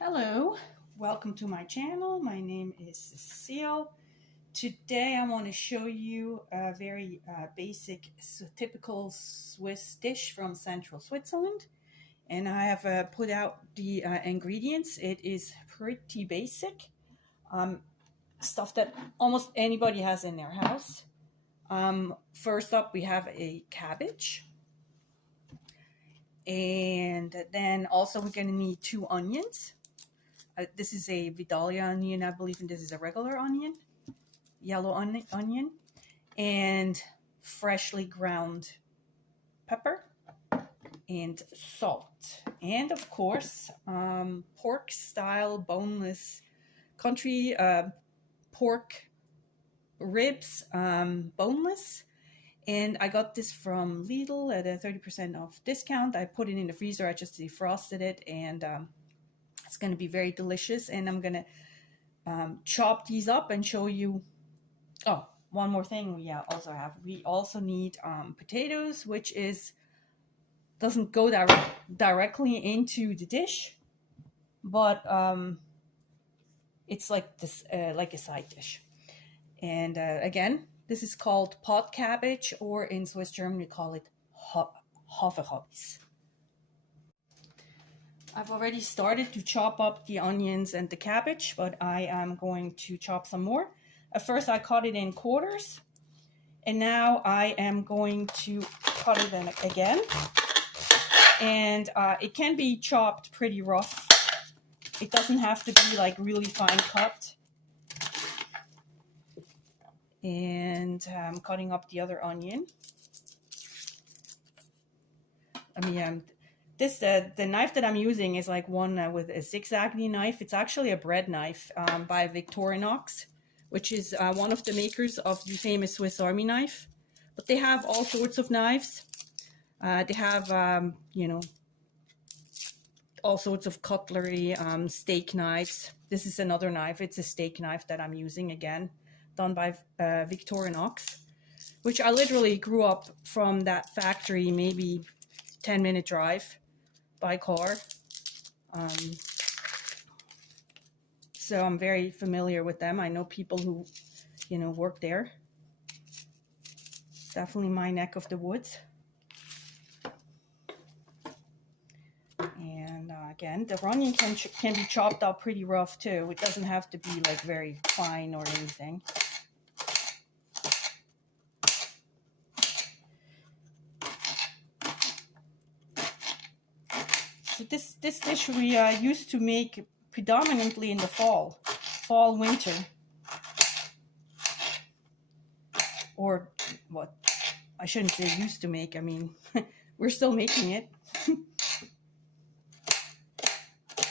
Hello, welcome to my channel. My name is Cecile. Today I want to show you a very basic, typical Swiss dish from central Switzerland. And I have put out the ingredients. It is pretty basic, stuff that almost anybody has in their house. First up, we have a cabbage. And then also we're going to need 2 onions. This is a Vidalia onion, I believe, and this is a regular onion, yellow onion, and freshly ground pepper and salt. And of course, pork style boneless country pork ribs, boneless. And I got this from Lidl at a 30% off discount. I put it in the freezer. I just defrosted it, and it's going to be very delicious. And I'm going to chop these up and show you. Oh, one more thing we also need potatoes, which doesn't go directly into the dish, but it's like this, like a side dish. And again, this is called pot cabbage, or in Swiss German we call it Hafächabis. I've already started to chop up the onions and the cabbage, but I am going to chop some more. At first I cut it in quarters, and now I am going to cut it in again. And it can be chopped pretty rough. It doesn't have to be like really fine cut. And I'm cutting up the other onion. The knife that I'm using is like one with a zigzaggy knife. It's actually a bread knife by Victorinox, which is one of the makers of the famous Swiss Army knife. But they have all sorts of knives. They have, all sorts of cutlery, steak knives. This is another knife. It's a steak knife that I'm using, again, done by Victorinox, which I literally grew up from that factory, maybe 10-minute drive by car. So I'm very familiar with them. I know people who, work there. Definitely my neck of the woods. And again, the onion can be chopped up pretty rough too. It doesn't have to be like very fine or anything. So this dish we used to make predominantly in the fall, winter. Or what? I shouldn't say used to make. I mean, we're still making it.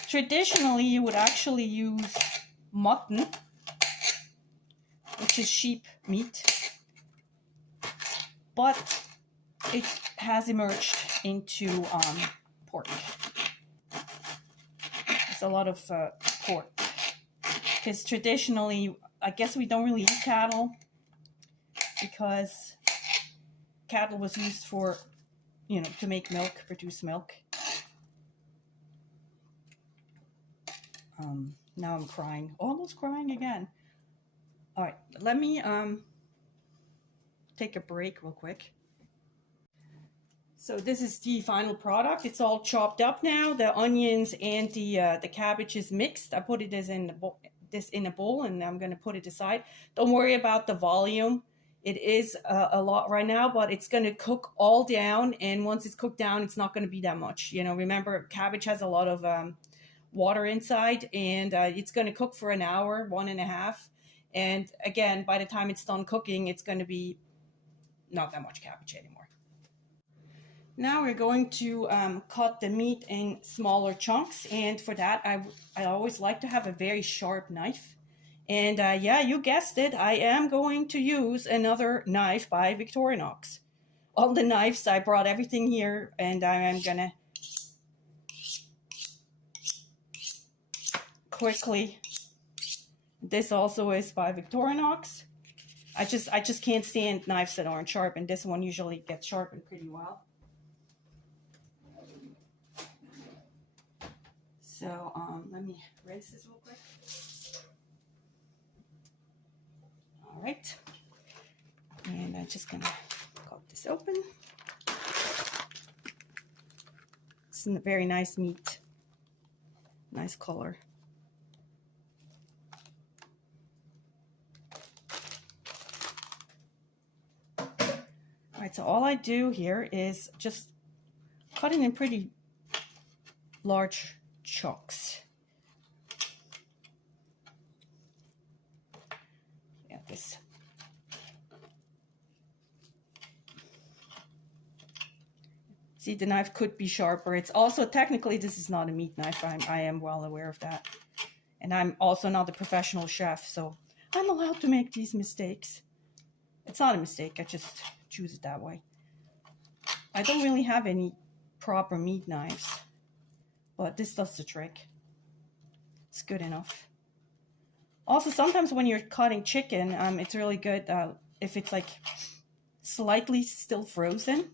Traditionally, you would actually use mutton, which is sheep meat, but it has emerged into pork. There's a lot of pork, because traditionally, I guess we don't really eat cattle, because cattle was used for, to make milk, produce milk. Now I'm crying, almost crying again. All right, let me take a break real quick. So this is the final product. It's all chopped up now. The onions and the cabbage is mixed. I put it in a bowl, and I'm going to put it aside. Don't worry about the volume. It is a lot right now, but it's going to cook all down. And once it's cooked down, it's not going to be that much. Remember, cabbage has a lot of water inside, and it's going to cook for an hour, 1.5. And again, by the time it's done cooking, it's going to be not that much cabbage anymore. Now we're going to cut the meat in smaller chunks, and for that I always like to have a very sharp knife. And yeah, you guessed it, I am going to use another knife by Victorinox. All the knives, I brought everything here, and I am gonna quickly. This also is by Victorinox. I just can't stand knives that aren't sharp, and this one usually gets sharpened pretty well. So let me rinse this real quick. All right. And I'm just gonna cut this open. It's a very nice meat. Nice color. All right, so all I do here is just cut it in pretty large chunks. Yeah, this. See, the knife could be sharper. It's also, technically, this is not a meat knife. I am well aware of that. And I'm also not a professional chef, so I'm allowed to make these mistakes. It's not a mistake, I just choose it that way. I don't really have any proper meat knives, but this does the trick. It's good enough. Also, sometimes when you're cutting chicken, it's really good if it's like slightly still frozen,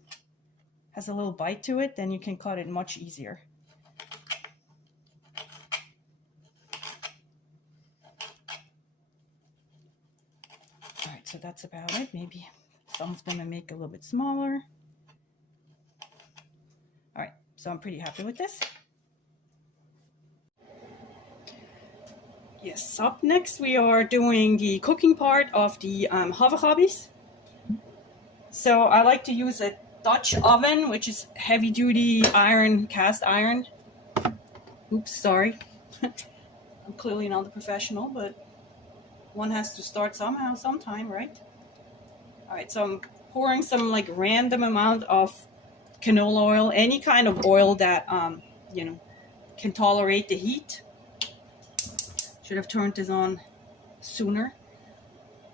has a little bite to it, then you can cut it much easier. All right, so that's about it. Maybe some of them I make a little bit smaller. All right, so I'm pretty happy with this. Yes, up next we are doing the cooking part of the Hafächabis. So I like to use a Dutch oven, which is heavy duty iron, cast iron. Oops, sorry. I'm clearly not a professional, but one has to start somehow, sometime, right? All right, so I'm pouring some like random amount of canola oil, any kind of oil that, you know, can tolerate the heat. Should have turned this on sooner.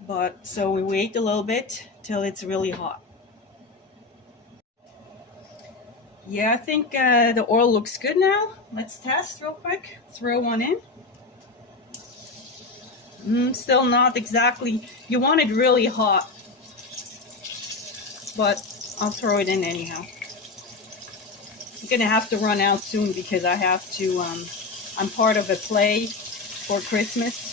But so we wait a little bit till it's really hot. Yeah, I think the oil looks good now. Let's test real quick. Throw one in. Still not exactly. You want it really hot, but I'll throw it in anyhow. I'm gonna have to run out soon because I have to. I'm part of a play for Christmas.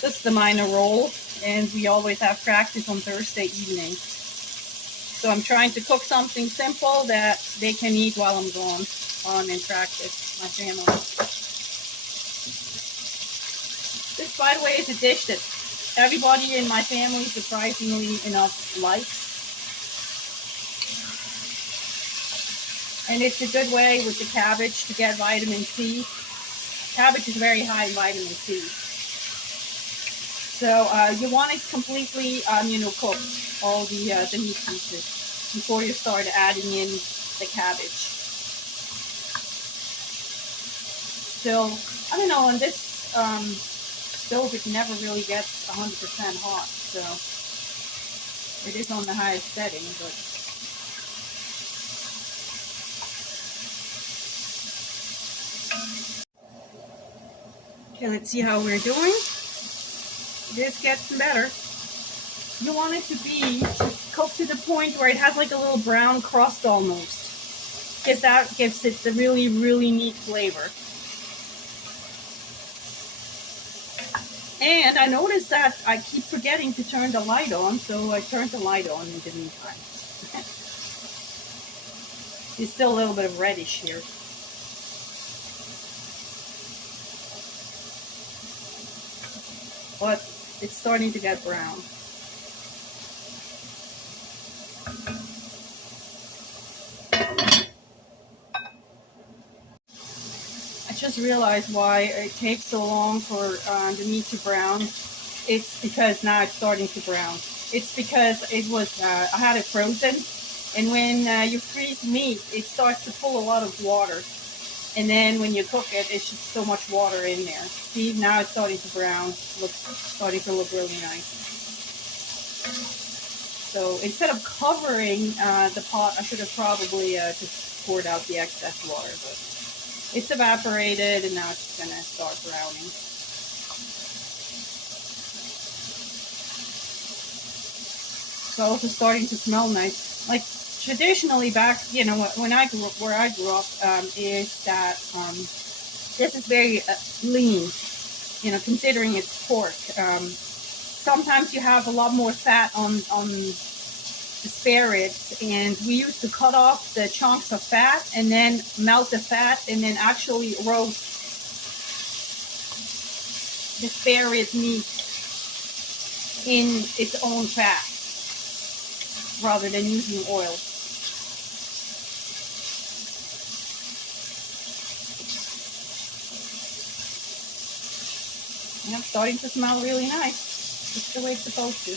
Just a minor role, and we always have practice on Thursday evenings. So I'm trying to cook something simple that they can eat while I'm gone on in practice, my family. This, by the way, is a dish that everybody in my family, surprisingly enough, likes. And it's a good way with the cabbage to get vitamin C. Cabbage is very high in vitamin C. So you want it completely, you know, cooked, all the meat pieces, before you start adding in the cabbage. So, I don't know, on this stove it never really gets 100% hot, so it is on the highest setting, but okay, let's see how we're doing. This gets better. You want it to be cooked to the point where it has like a little brown crust almost, because that gives it the really, really neat flavor. And I noticed that I keep forgetting to turn the light on, so I turned the light on in the meantime. It's still a little bit of reddish here. But it's starting to get brown. I just realized why it takes so long for the meat to brown. It's because now it's starting to brown. It's because it was, I had it frozen, and when you freeze meat, it starts to pull a lot of water. And then when you cook it, it's just so much water in there. See, now it's starting to brown. Starting to look really nice. So instead of covering the pot, I should have probably just poured out the excess water. But it's evaporated, and now it's going to start browning. It's also starting to smell nice. Like, traditionally back, when I grew up, where I grew up, is that this is very lean, considering it's pork. Sometimes you have a lot more fat on the spare ribs, and we used to cut off the chunks of fat and then melt the fat and then actually roast the spare rib meat in its own fat rather than using oil. Yeah, starting to smell really nice. Just the way it's supposed to.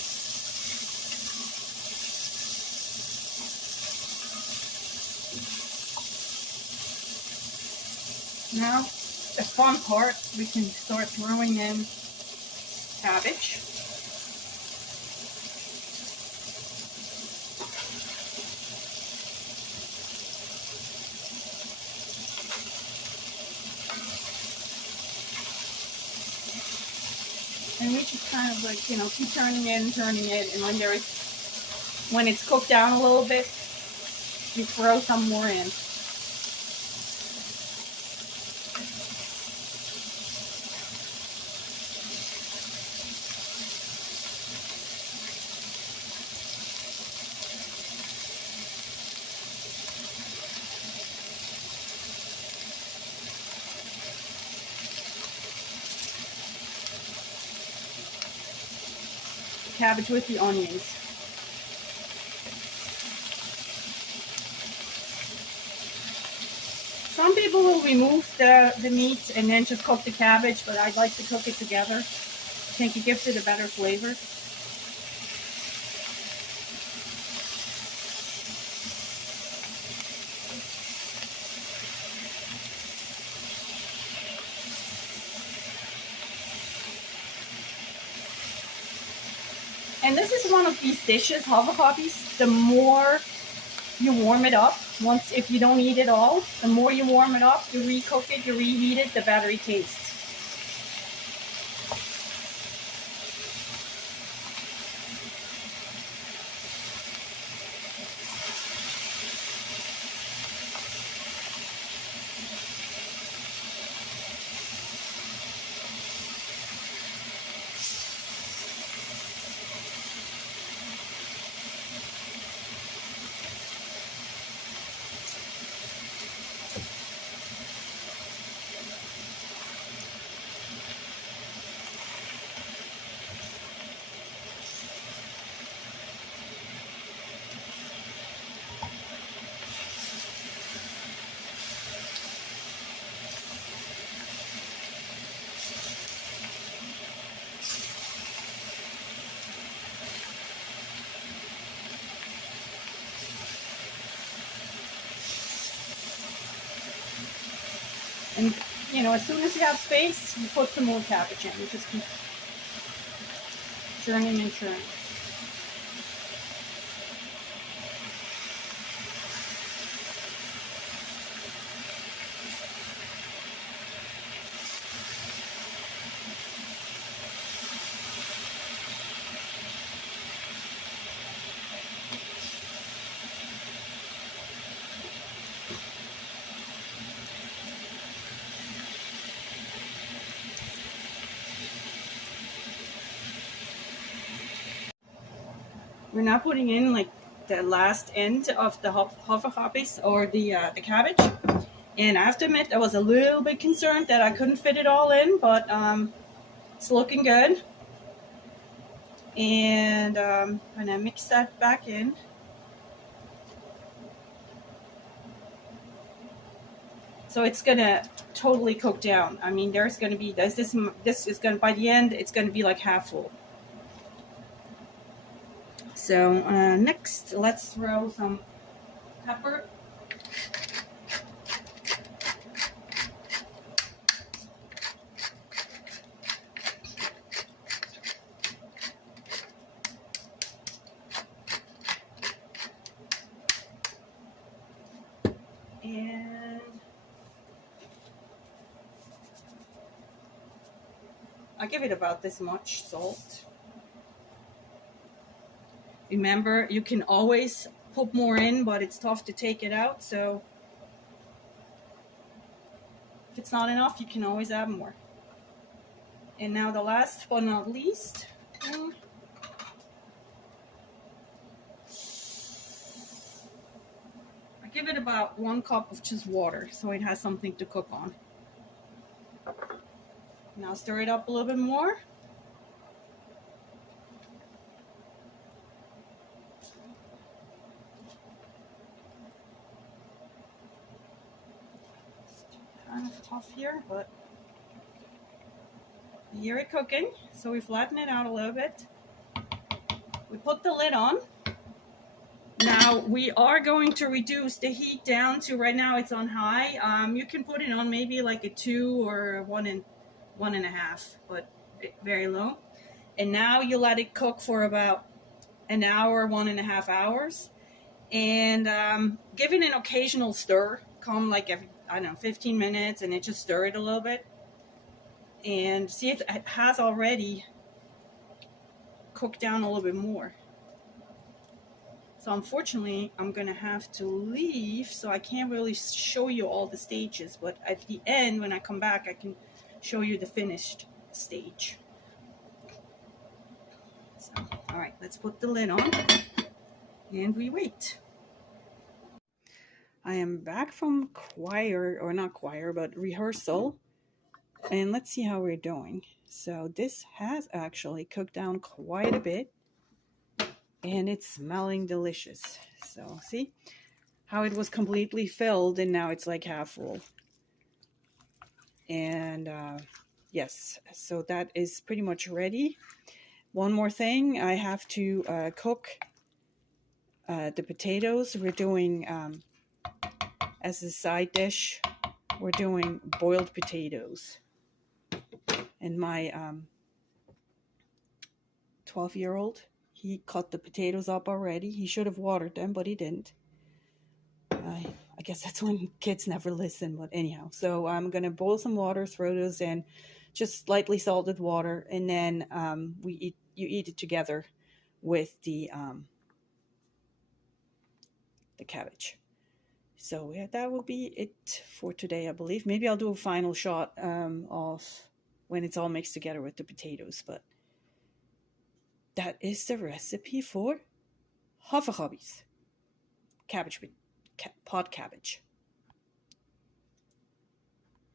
Now, the fun part, we can start throwing in cabbage. And we just kind of like, keep turning it, and when it's cooked down a little bit, you throw some more in. Cabbage with the onions. Some people will remove the meat and then just cook the cabbage, but I'd like to cook it together. I think it gives it a better flavor. And this is one of these dishes, Hafächabis. The more you warm it up, if you don't eat it all, the more you warm it up, you recook it, you reheat it, the better it tastes. And, as soon as you have space, you put some more cabbage in. You just keep churning and churning. We're now putting in like the last end of the Hafächabis, or the cabbage. And I have to admit, I was a little bit concerned that I couldn't fit it all in, but it's looking good. And I'm gonna mix that back in. So it's gonna totally cook down. I mean, there's gonna be this is gonna, by the end, it's gonna be like half full. So next, let's throw some pepper. And I give it about this much salt. Remember, you can always put more in, but it's tough to take it out. So if it's not enough, you can always add more. And now the last but not least, I give it about 1 cup of just water so it has something to cook on. Now stir it up a little bit more. Kind of tough here, but you hear it cooking, so we flatten it out a little bit. We put the lid on. Now we are going to reduce the heat down to, right now it's on high. You can put it on maybe like a 2 or 1.5, but very low. And now you let it cook for about an hour, 1.5 hours, and give it an occasional stir. Come like every, I don't know, 15 minutes, and it just stir it a little bit, and see if it has already cooked down a little bit more. So unfortunately, I'm gonna have to leave, so I can't really show you all the stages, but at the end, when I come back, I can show you the finished stage. So, all right, let's put the lid on, and we wait. I am back from choir, or not choir, but rehearsal, and let's see how we're doing. So this has actually cooked down quite a bit, and it's smelling delicious. So see how it was completely filled, and now it's like half full. And yes, so that is pretty much ready. One more thing, I have to cook the potatoes. We're doing, as a side dish, we're doing boiled potatoes. And my 12-year-old, he cut the potatoes up already. He should have watered them, but he didn't. I guess that's when kids never listen, but anyhow. So I'm going to boil some water, throw those in, just slightly salted water, and then you eat it together with the cabbage. So yeah, that will be it for today, I believe. Maybe I'll do a final shot of when it's all mixed together with the potatoes, but that is the recipe for Hafächabis, cabbage, pot cabbage.